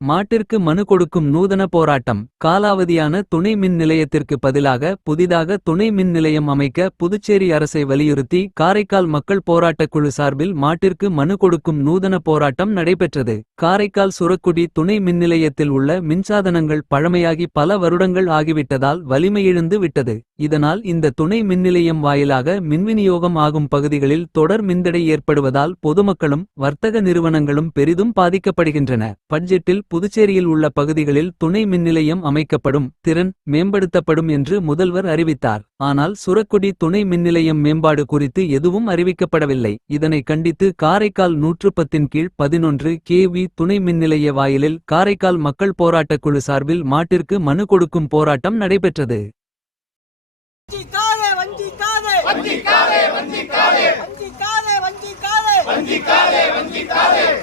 மாட்டிற்கு மனு கொடுக்கும் நூதன போராட்டம் காலாவதியான துணை மின் நிலையத்திற்கு பதிலாக புதிதாக துணை மின் நிலையம் அமைக்க புதுச்சேரி அரசை வலியுறுத்தி காரைக்கால் மக்கள் போராட்டக் குழு சார்பில் மாட்டிற்கு மனு கொடுக்கும் நூதன போராட்டம் நடைபெற்றது. காரைக்கால் சுரக்குடி துணை மின் நிலையத்தில் உள்ள மின்சாதனங்கள் பழமையாகி பல வருடங்கள் ஆகிவிட்டதால் வலிமையிழந்து விட்டது. இதனால் இந்த துணை மின் நிலையம் வாயிலாக மின்விநியோகம் ஆகும் பகுதிகளில் தொடர் மின்தடை ஏற்படுவதால் பொதுமக்களும் வர்த்தக நிறுவனங்களும் பெரிதும் பாதிக்கப்படுகின்றன. பட்ஜெட்டில் புதுச்சேரியில் உள்ள பகுதிகளில் துணை மின்நிலையம் அமைக்கப்படும் திறன் மேம்படுத்தப்படும் என்று முதல்வர் அறிவித்தார். ஆனால் சுரக்குடி துணை மின்நிலையம் மேம்பாடு குறித்து எதுவும் அறிவிக்கப்படவில்லை. இதனை கண்டித்து காரைக்கால் நூற்று பத்தின் கீழ் பதினொன்று கேவி துணை மின்நிலைய வாயிலில் காரைக்கால் மக்கள் போராட்டக் குழு சார்பில் மாட்டிற்கு மனு கொடுக்கும் போராட்டம் நடைபெற்றது.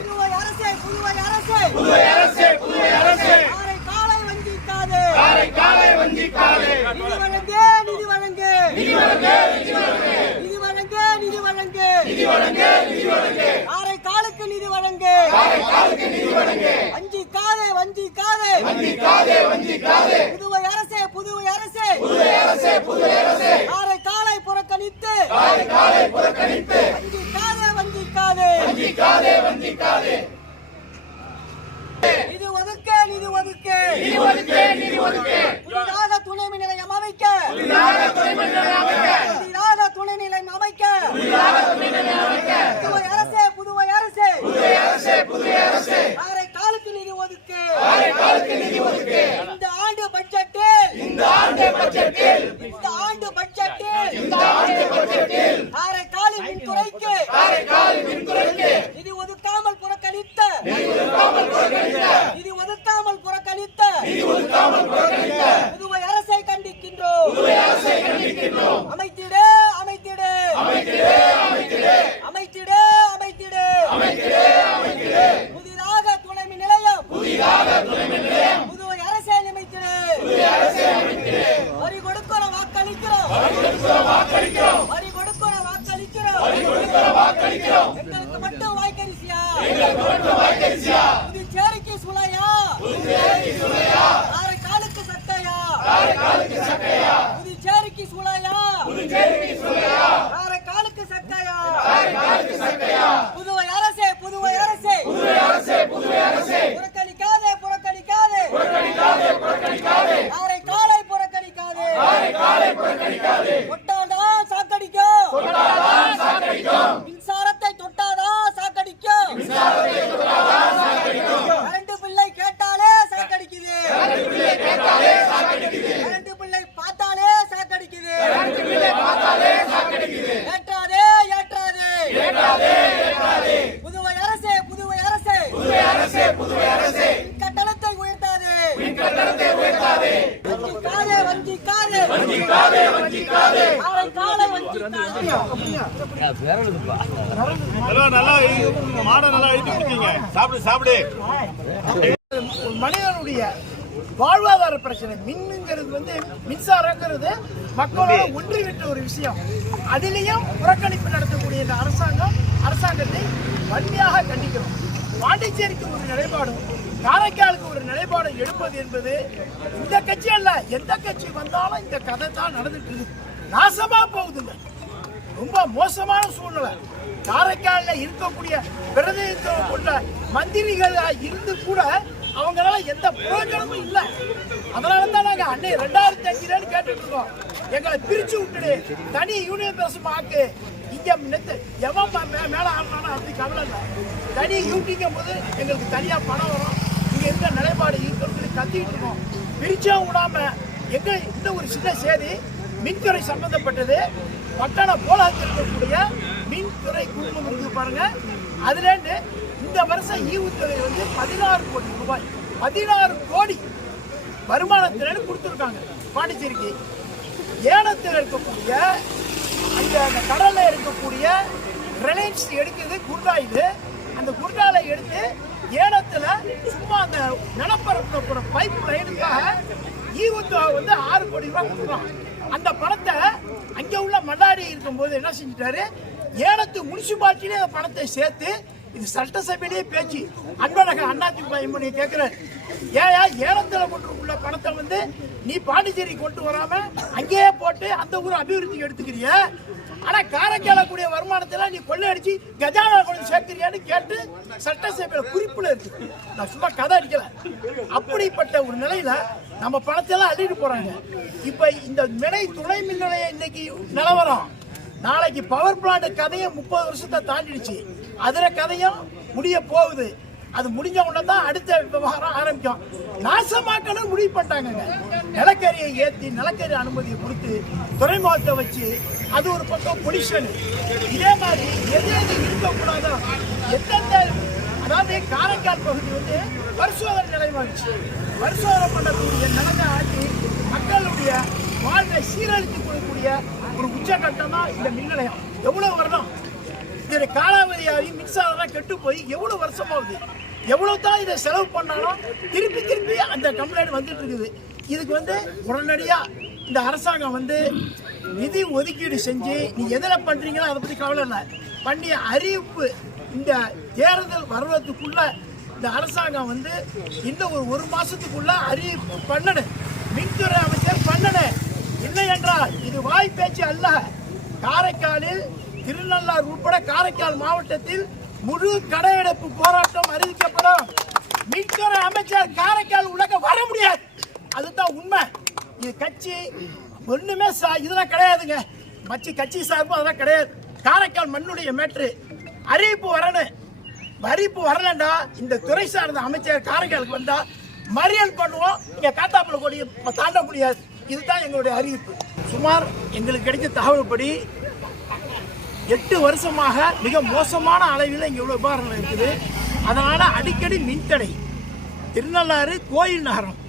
புதுவை அரசே புதுவை அரசே. புதுவை அரசே. நிதி வழங்கு நிதி வழங்கு. நிதி வழங்கு நிதி வழங்கு. நிதி வழங்கு நிதி வழங்கு. ஆரை காலுக்கு நிதி வழங்கு. ஆரை காலுக்கு நிதி வழங்கு. வஞ்சி காதே வஞ்சி காதே வஞ்சி காதே வஞ்சி காதே புதுவை அரசே புதுவை அரசே. புதுவை அரசே எங்களுக்கு மட்டும் வாய்க்கரிசியா எங்களுக்கு மட்டும் வாய்க்கரிசியா வஞ்சிக்காதே வஞ்சிக்காதே. நல்லா மாடை நல்லா எழுதி கொடுத்தீங்க. சாப்பிடு சாப்பிடு. ஒரு மனிதனுடைய வாழ்வாதார பிரச்சனை மின்னுங்கிறது வந்து மின்சாரங்கிறது மக்களோட ஒன்றிவிட்ட ஒரு விஷயம். அதிலையும் புறக்கணிப்பு நடத்தக்கூடிய இந்த அரசாங்கம் அரசாங்கத்தை வன்மையாக கண்டிக்கிறோம். பாண்டிச்சேரிக்கு ஒரு நிலைப்பாடும் காரைக்காலுக்கு ஒரு நிலைப்பாடு எடுப்பது என்பது இந்த கட்சி அல்ல. எந்த கட்சி வந்தாலும் இந்த கதை தான் நடந்துட்டு இருக்கு. நாசமா போகுதுங்க. ரொம்ப மோசமான சூழ்நிலை. காரைக்கால்ல இருக்கக்கூடிய பிரதிநிதித்துவம் கொண்ட மந்திரிகள் இருந்து கூட அவங்களால எந்த பிரயோஜனமும் இல்லை. அதனால தான் நாங்க அன்னை ரெண்டாயிரத்தி அஞ்சுல கேட்டுட்டு இருக்கோம். எங்களை பிரிச்சு விட்டுடு. தனி யூனியன் பிரசம் ஆக்கு இங்க நெத்து எவன் மே- மேல ஆடுறானோ அது கவலை இல்லை. தனி யூட்டிங்கும் போது எங்களுக்கு தனியா பணம் வரும். எந்த இருக்க நிலைப்பாடு இருக்குன்னு சொல்லி இருக்கோம். பிரிச்சா விடாம எங்க இந்த ஒரு சின்ன செய்தி மின்துறை சம்பந்தப்பட்டது பட்டண போலாத்தில் இருக்கக்கூடிய மின்துறை குழுமம் இருக்குது பாருங்க. அதுலேருந்து இந்த வருஷம் ஈவுத்தொகை வந்து பதினாறு கோடி ரூபாய். பதினாறு கோடி வருமானத்தினர் கொடுத்துருக்காங்க பாண்டிச்சேரிக்கு. ஏலத்தில் இருக்கக்கூடிய அந்த அந்த கடலில் இருக்கக்கூடிய ரிலையன்ஸ் எடுக்குது குண்டாயுது அந்த குர்டால எடுத்து ஏலத்துல சும்மா அந்த நிலப்பரப்புல பைப் லைனுக்காக ஈவுத்தொகை வந்து ஆறு கோடி ரூபாய் கொடுக்குறோம் அந்த பணத்தை அங்கே உள்ள மல்லாடி இருக்கும்போது என்ன செஞ்சிட்டாரு? ஏலத்து முனிசிபாலிட்டியிலே அந்த பணத்தை சேர்த்து இது சட்டசபையிலேயே பேச்சு. அன்பழக அதிமுக எம்எல்ஏ கேட்குறாரு ஏயா ஏலத்தில் கொண்டு பணத்தை வந்து நீ பாண்டிச்சேரி கொண்டு வராமல் அங்கேயே போட்டு அந்த ஊர் அபிவிருத்திக்கு எடுத்துக்கிறிய? ஆனா காரைக்கால கூடிய வருமானத்துல நீ கொள்ளையடிச்சு கஜானா கொண்டு சேர்க்கிறியான்னு கேட்டு சட்டசபையில குறிப்புல இருக்கு. நான் சும்மா கதை அடிக்கல. அப்படிப்பட்ட ஒரு நிலையில நம்ம பணத்தை எல்லாம் அள்ளிட்டு போறாங்க. இப்ப இந்த மினை துணை மின் நிலையம் இன்னைக்கு நிலவரம். நாளைக்கு பவர் பிளான்ட் கதையும் முப்பது வருஷத்தை தாண்டிடுச்சு. அதுல கதையும் முடிய போகுது. அது முடிஞ்ச உடனே தான் அடுத்த விவகாரம் ஆரம்பிக்கும். நாசமாக்கணும் முடிவு பண்ணிட்டாங்க நிலக்கரியை ஏற்றி நிலக்கரி அனுமதியை கொடுத்து துறைமுகத்தை வச்சு அது ஒரு பக்கம் பொலிஷன். இதே மாதிரி எது எது இருக்கக்கூடாதோ? எந்தெந்த அதாவது காரைக்கால் பகுதி வந்து பரிசோதனை நிலைமாச்சு பரிசோதனை பண்ணக்கூடிய நிலைமை ஆட்டி மக்களுடைய வாழ்வை சீரழித்து கொடுக்கக்கூடிய ஒரு உச்சகட்டம் தான் இந்த மின் நிலையம் எவ்வளவு வரணும் இதோட காலாவதியாகி மின்சாரம் கெட்டு போய் எவ்வளவு வருஷமாகுது? எவ்வளோ தான் இதை செலவு பண்ணாலும் திருப்பி திருப்பி அந்த கம்ப்ளைண்ட் வந்துட்டு இருக்குது. இதுக்கு வந்து உடனடியாக இந்த அரசாங்கம் வந்து நிதி ஒதுக்கீடு செஞ்சு நீ எதில் பண்ணுறீங்களோ அதை பற்றி கவலை இல்லை. பண்ணிய அறிவிப்பு இந்த தேர்தல் வருவதுக்குள்ள இந்த அரசாங்கம் வந்து இன்னும் ஒரு ஒரு மாதத்துக்குள்ள அறிவிப்பு பண்ணணும் மின்துறை அமைச்சர் பண்ணணும் இல்லை என்றால் இது வாய் பேச்சு அல்ல. காரைக்காலில் திருநள்ளார் உட்பட காரைக்கால் மாவட்டத்தில் முழு கடையடைப்பு போராட்டம் அறிவிக்கப்படும். மின்துறை அமைச்சர் காரைக்கால் உலக வர முடியாது. அதுதான் உண்மை. இது கட்சி ஒண்ணுமே சா- இதெல்லாம் கிடையாதுங்க. மச்சி கட்சி சார்பு அதெல்லாம் கிடையாது. காரைக்கால் மண்ணுடைய மேட்ரு. அறிவிப்பு வரணும். அறிவிப்பு வரலண்டா இந்த துறை சார்ந்த அமைச்சர் காரைக்காலுக்கு வந்தா மறியல் பண்ணுவோம். இங்க காத்தாப்புல கொடி தாண்ட முடியாது. இதுதான் எங்களுடைய அறிவிப்பு. சுமார் எங்களுக்கு கிடைச்ச தகவல்படி எட்டு வருஷமாக மிக மோசமான அளவில் இங்கே இவ்வளோ உபகரணங்கள் இருக்குது. அதனால் அடிக்கடி மின்தடை. திருநள்ளாறு கோயில் நகரம்.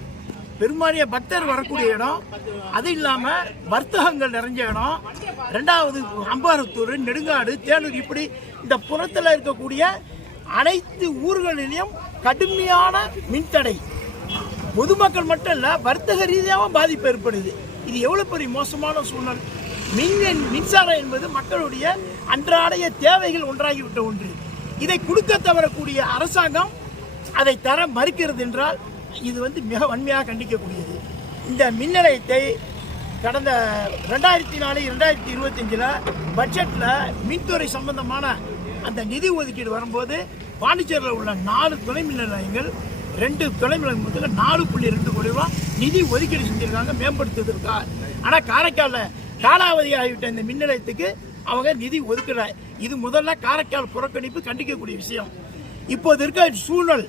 பெருமானிய பக்தர் வரக்கூடிய இடம். அது இல்லாமல் வர்த்தகங்கள் நிறைஞ்ச இடம். ரெண்டாவது அம்பாரத்தூர் நெடுங்காடு தேனூர் இப்படி இந்த புறத்தில் இருக்கக்கூடிய அனைத்து ஊர்களிலும் கடுமையான மின்தடை. பொதுமக்கள் மட்டும் இல்லை வர்த்தக ரீதியாகவும் பாதிப்பு ஏற்படுது. இது எவ்வளோ பெரிய மோசமான சூழ்நிலை? மின் மின்சாரம் என்பது மக்களுடைய அன்றாடைய தேவைகள் ஒன்றாகிவிட்ட ஒன்று. இதை கொடுக்க தவறக்கூடிய அரசாங்கம் அதை தர மறுக்கிறது என்றால் இது வந்து மிக வன்மையாக கண்டிக்கக்கூடியது. இந்த மின் நிலையத்தை கடந்த ரெண்டாயிரத்தி நாலு ரெண்டாயிரத்தி இருபத்தஞ்சில் பட்ஜெட்டில் மின்துறை சம்பந்தமான அந்த நிதி ஒதுக்கீடு வரும்போது பாண்டிச்சேரியில் உள்ள நாலு துணை மின் நிலையங்கள் ரெண்டு துணை மின் நிலையங்களுக்கு நாலு புள்ளி ரெண்டு கோடி ரூபா நிதி ஒதுக்கீடு செஞ்சுருக்காங்க மேம்படுத்துவதற்காக ஆனால் காரைக்காலில் காலாவதி ஆகிவிட்ட இந்த மின் நிலையத்துக்கு அவங்க நிதி ஒதுக்கலை. இது முதல்ல காரைக்கால் புறக்கணிப்பு கண்டிக்கக்கூடிய விஷயம். இப்போது இருக்க சூழல்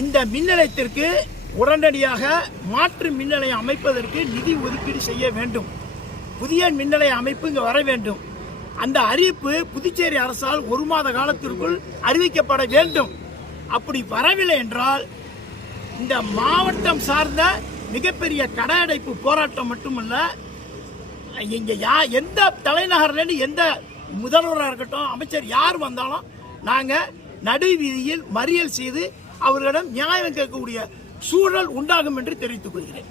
இந்த மின் நிலையத்திற்கு உடனடியாக மாற்று மின் நிலையம் அமைப்பதற்கு நிதி ஒதுக்கீடு செய்ய வேண்டும். புதிய மின் நிலைய அமைப்பு இங்கே வர வேண்டும். அந்த அறிவிப்பு புதுச்சேரி அரசால் ஒரு மாத காலத்திற்குள் அறிவிக்கப்பட வேண்டும். அப்படி வரவில்லை என்றால் இந்த மாவட்டம் சார்ந்த மிகப்பெரிய கடை அடைப்பு போராட்டம் மட்டுமல்ல இங்கே யா எந்த தலைநகர்லேருந்து எந்த முதல்வராக இருக்கட்டும் அமைச்சர் யார் வந்தாலும் நாங்கள் நடு வீதியில் மறியல் செய்து அவர்களிடம் நியாயம் கேட்கக்கூடிய சூழல் உண்டாகும் என்று தெரிவித்துக் கொள்கிறேன்.